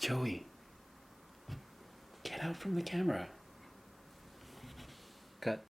Joey, get out from the camera. Cut.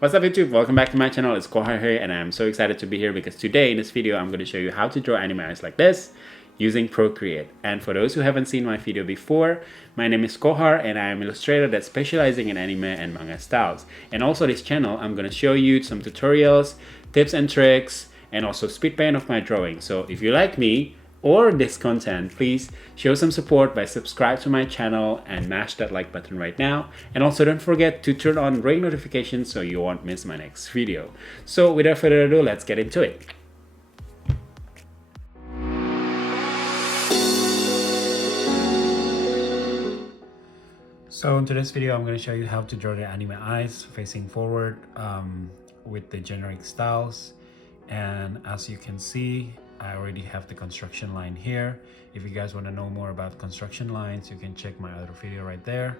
What's up YouTube? Welcome back to my channel. It's Kohar here and I'm so excited to be here because today in this video I'm going to show you how to draw anime eyes like this using PROCREATE. And for those who haven't seen my video before, my name is Kohar and I am an illustrator that's specializing in anime and manga styles. And also this channel I'm going to show you some tutorials, tips and tricks, and also speed paint of my drawing. So if you like me or this content, please show some support by subscribe to my channel and mash that like button right now. And also don't forget to turn on ring notifications so you won't miss my next video. So without further ado, let's get into it. So in today's video, I'm going to show you how to draw the anime eyes facing forward with the generic styles. And as you can see, I already have the construction line here. If you guys want to know more about construction lines, you can check my other video right there.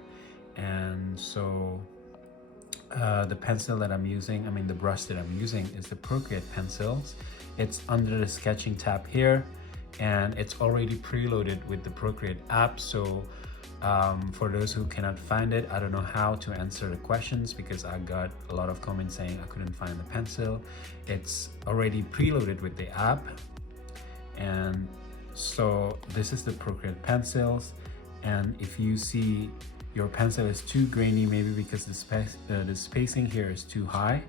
And so the pencil that I'm using, the brush that I'm using is the PROCREATE pencils. It's under the sketching tab here and it's already preloaded with the PROCREATE app. So for those who cannot find it, I don't know how to answer the questions because I got a lot of comments saying I couldn't find the pencil. It's already preloaded with the app. And so this is the PROCREATE pencils, and if you see your pencil is too grainy, maybe because the spacing here is too high,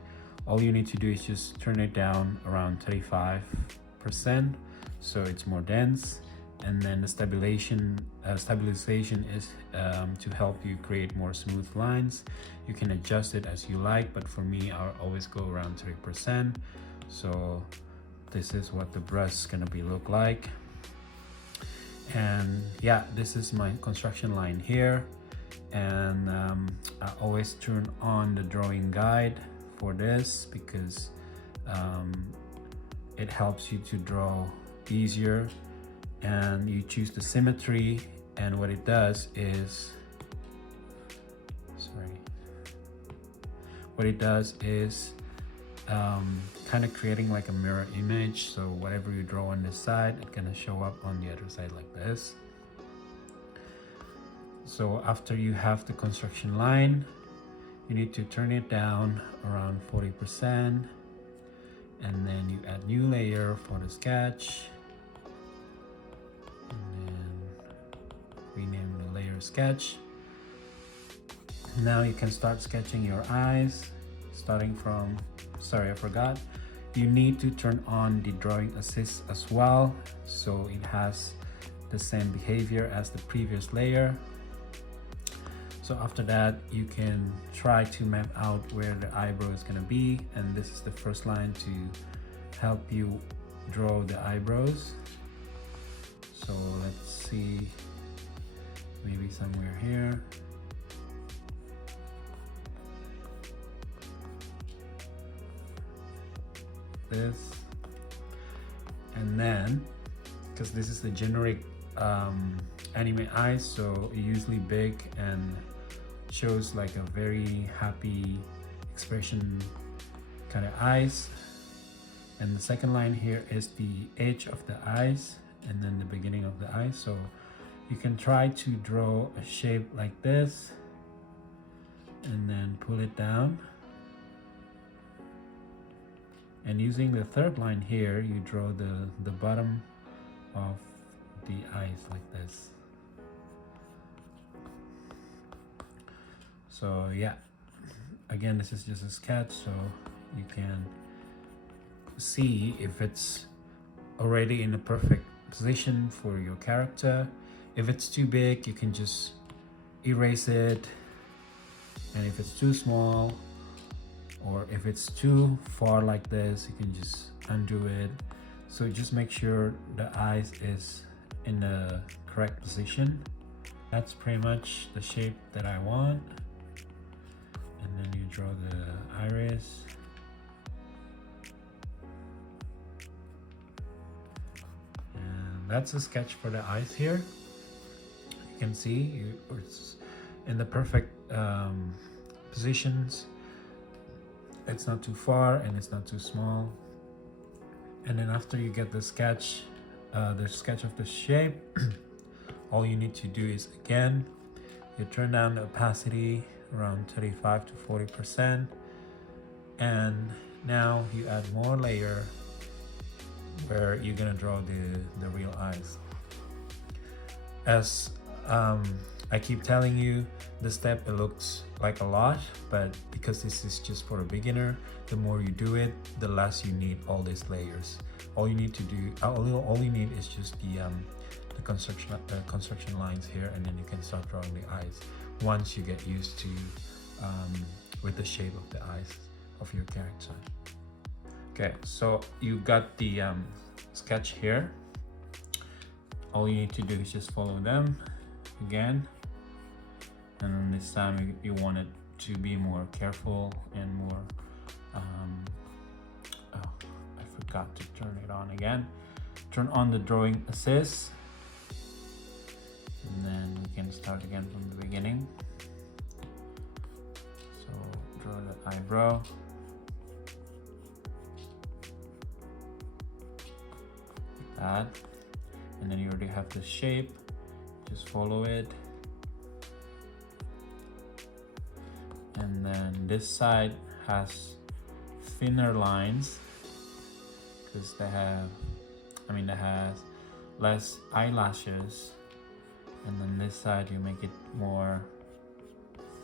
all you need to do is just turn it down around 35% so it's more dense. And then the stabilization is to help you create more smooth lines. You can adjust it as you like, but for me I'll always go around 30%. So this is what the brush is gonna look like. And yeah, this is my construction line here. And I always turn on the drawing guide for this because it helps you to draw easier. And you choose the symmetry, and what it does is kind of creating like a mirror image. So whatever you draw on this side, it's gonna show up on the other side like this. So after you have the construction line, you need to turn it down around 40%, and then you add new layer for the sketch, and then rename the layer sketch. Now you can start sketching your eyes, starting from, sorry, I forgot. You need to turn on the drawing assist as well, so it has the same behavior as the previous layer. So after that, you can try to map out where the eyebrow is gonna be, and this is the first line to help you draw the eyebrows. So let's see, maybe somewhere here. This, and then because this is the generic anime eyes, so usually big and shows like a very happy expression kind of eyes. And the second line here is the edge of the eyes and then the beginning of the eyes. So you can try to draw a shape like this and then pull it down. And using the third line here, you draw the bottom of the eyes like this. So yeah, again, this is just a sketch, so you can see if it's already in a perfect position for your character. If it's too big, you can just erase it. And if it's too small, or if it's too far like this, you can just undo it. So just make sure the eyes is in the correct position. That's pretty much the shape that I want. And then you draw the iris. And that's a sketch for the eyes here. You can see it's in the perfect positions. It's not too far and it's not too small. And then after you get the sketch of the shape, all you need to do is, again, you turn down the opacity around 35 to 40%, and now you add more layer where you're gonna draw the real eyes. As I keep telling you, the step, it looks like a lot, but because this is just for a beginner, the more you do it, the less you need all these layers. All you need to do, all you need is just the construction lines here, and then you can start drawing the eyes once you get used to with the shape of the eyes of your character. Okay, so you got the sketch here. All you need to do is just follow them again, and then this time you want it to be more careful and more oh, I forgot to turn it on again. Turn on the drawing assist, and then we can start again from the beginning. So draw the eyebrow, like that, and then you already have the shape, just follow it. And then this side has thinner lines because they has less eyelashes, and then this side you make it more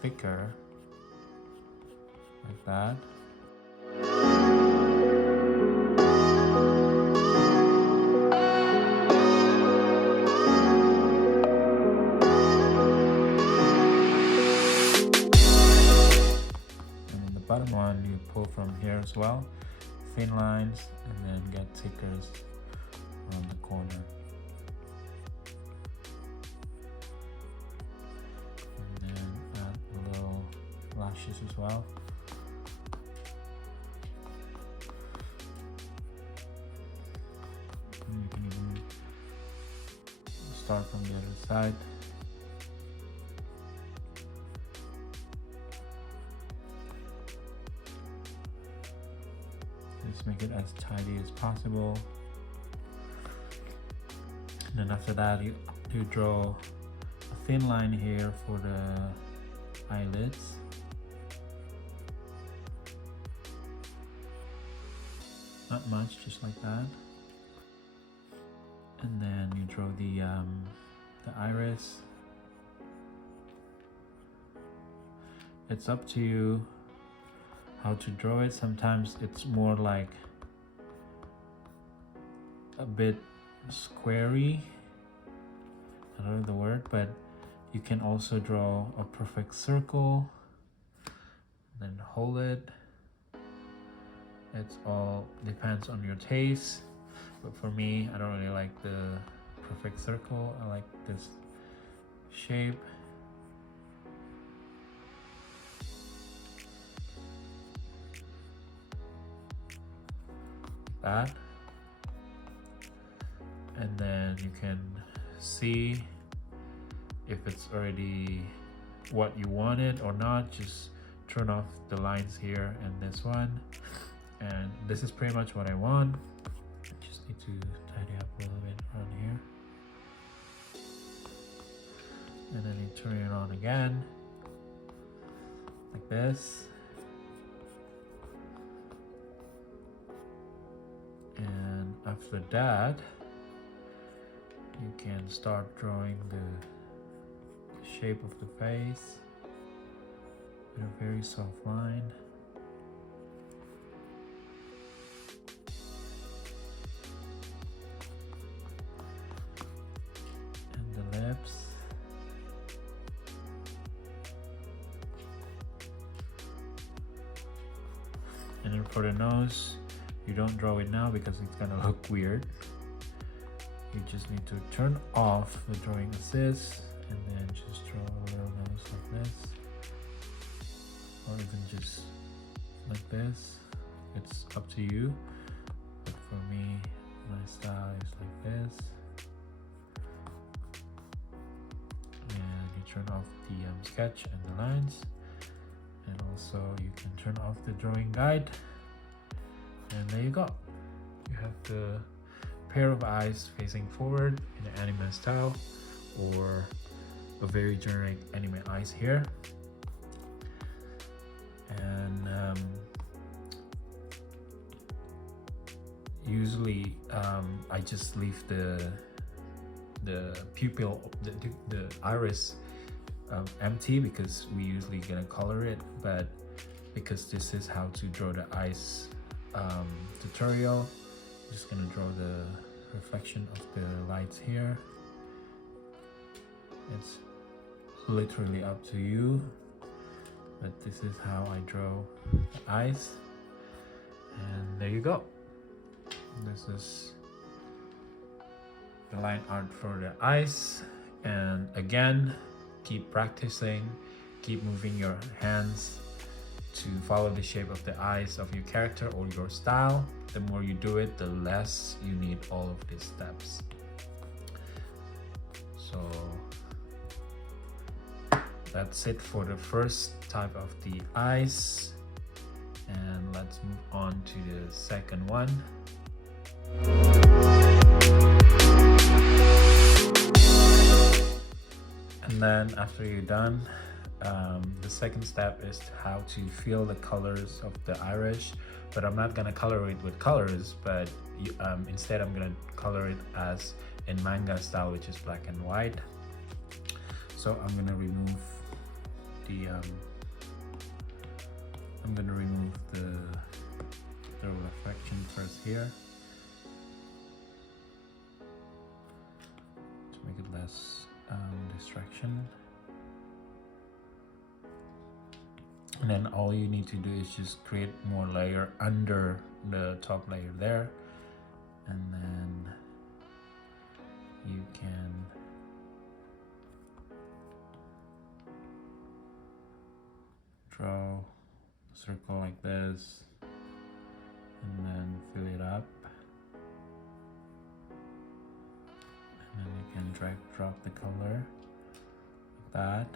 thicker, like that. Bottom one you pull from here as well, thin lines, and then get thicker around the corner. And then add a little lashes as well. And you can even start from the other side. Just make it as tidy as possible. And then after that, you draw a thin line here for the eyelids. Not much, just like that. And then you draw the iris. It's up to you how to draw it. Sometimes it's more like a bit squarey, I don't know the word, but you can also draw a perfect circle, then hold it. It's all depends on your taste, but for me, I don't really like the perfect circle. I like this shape. That, and then you can see if it's already what you wanted or not. Just turn off the lines here and this one, and this is pretty much what I want. Just need to tidy up a little bit around here, and then you turn it on again like this. And after that, you can start drawing the shape of the face with a very soft line. And the lips. And then for the nose, you don't draw it now because it's gonna look weird. You just need to turn off the drawing assist, and then just draw a little nose like this, or even just like this. It's up to you, but for me, my style is like this. And you turn off the sketch and the lines, and also you can turn off the drawing guide, and there you go. You have the pair of eyes facing forward in the anime style, or a very generic anime eyes here. And usually I just leave the pupil, the iris empty, because we usually gonna color it, but because this is how to draw the eyes tutorial, I'm just gonna draw the reflection of the lights here. It's literally up to you, but this is how I draw the eyes, and there you go. This is the line art for the eyes. And again, keep practicing, keep moving your hands to follow the shape of the eyes of your character or your style. The more you do it, the less you need all of these steps. So that's it for the first type of the eyes, and let's move on to the second one. And then after you're done, the second step is how to fill the colors of the iris, but I'm not gonna color it with colors, but instead I'm gonna color it as in manga style, which is black and white. So I'm gonna remove the reflection first here to make it less distraction. And then all you need to do is just create more layer under the top layer there, and then you can draw a circle like this and then fill it up, and then you can drag drop the color like that.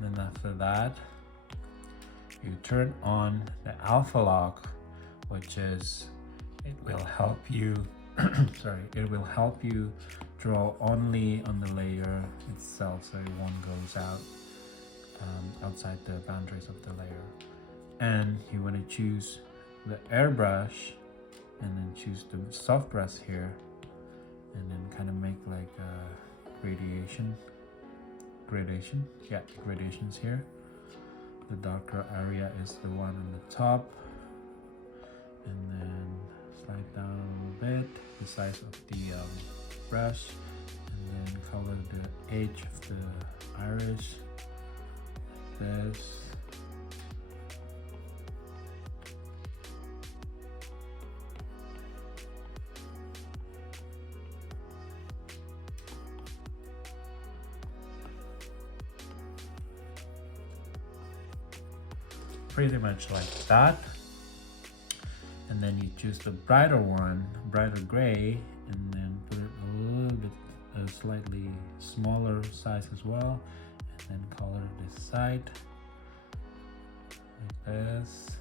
And then after that, you turn on the alpha lock, which is, it will help you it will help you draw only on the layer itself, so it won't go out outside the boundaries of the layer. And you want to choose the airbrush, and then choose the soft brush here, and then kind of make like a gradation, yeah, gradations here. The darker area is the one on the top, and then slide down a little bit the size of the brush, and then color the edge of the iris like this. Pretty much like that. And then you choose the brighter one, brighter gray, and then put it a little bit slightly smaller size as well, and then color this side like this.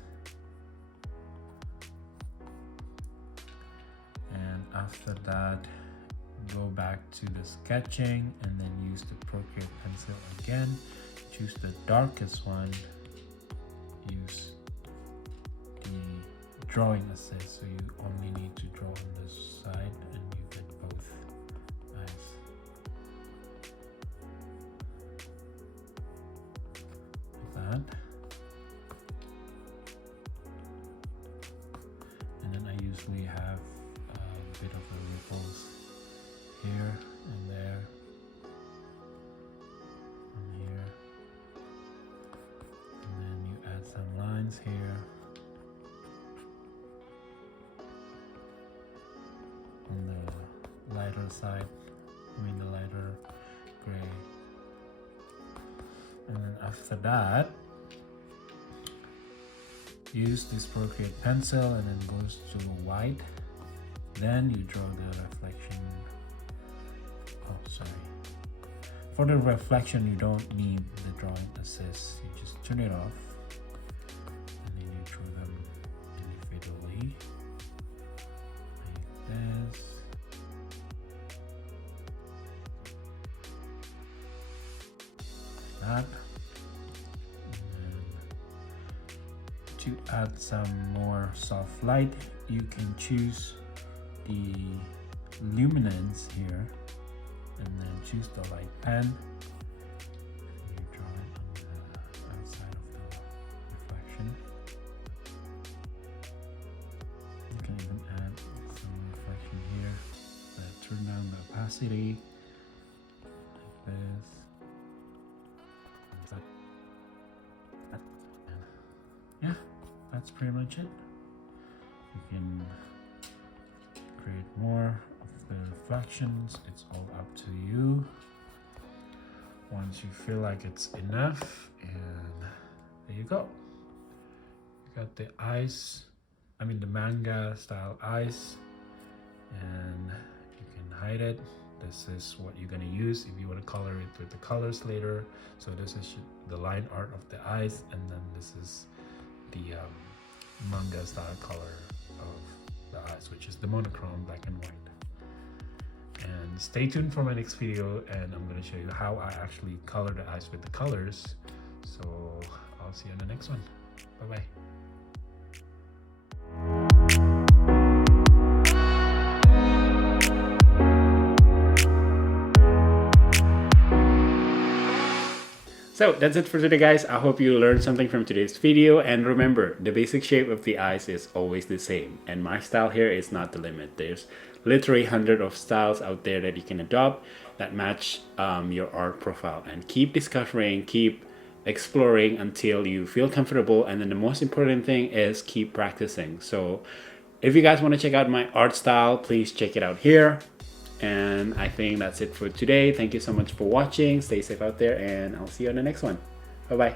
And after that, go back to the sketching, and then use the PROCREATE pencil again. Choose the darkest one. Use the drawing assist, so you only need to draw on this side and you get both eyes. Like that. And then I usually have a bit of the ripples here and there and here. other side, the lighter gray. And then after that, use this Procreate pencil and then goes to white. Then you draw the reflection. Oh, sorry. For the reflection, you don't need the drawing assist. You just turn it off, and then you draw them individually, like this. That. To add some more soft light, you can choose the luminance here and then choose the light pen. You draw it on the outside of the reflection. You can even add some reflection here. Turn down the opacity like this. Yeah, that's pretty much it. You can create more of the reflections. It's all up to you. Once you feel like it's enough, and there you go. You got the eyes, the manga style eyes, and you can hide it. This is what you're gonna use if you want to color it with the colors later. So this is the line art of the eyes, and then this is the manga style color of the eyes, which is the monochrome black and white. And stay tuned for my next video, and I'm going to show you how I actually color the eyes with the colors. So I'll see you in the next one. Bye bye. So that's it for today, guys. I hope you learned something from today's video, and remember, the basic shape of the eyes is always the same, and my style here is not the limit. There's literally hundreds of styles out there that you can adopt that match your art profile, and keep discovering, keep exploring until you feel comfortable. And then the most important thing is keep practicing. So if you guys want to check out my art style, please check it out here. And I think that's it for today. Thank you so much for watching. Stay safe out there, and I'll see you on the next one. Bye bye.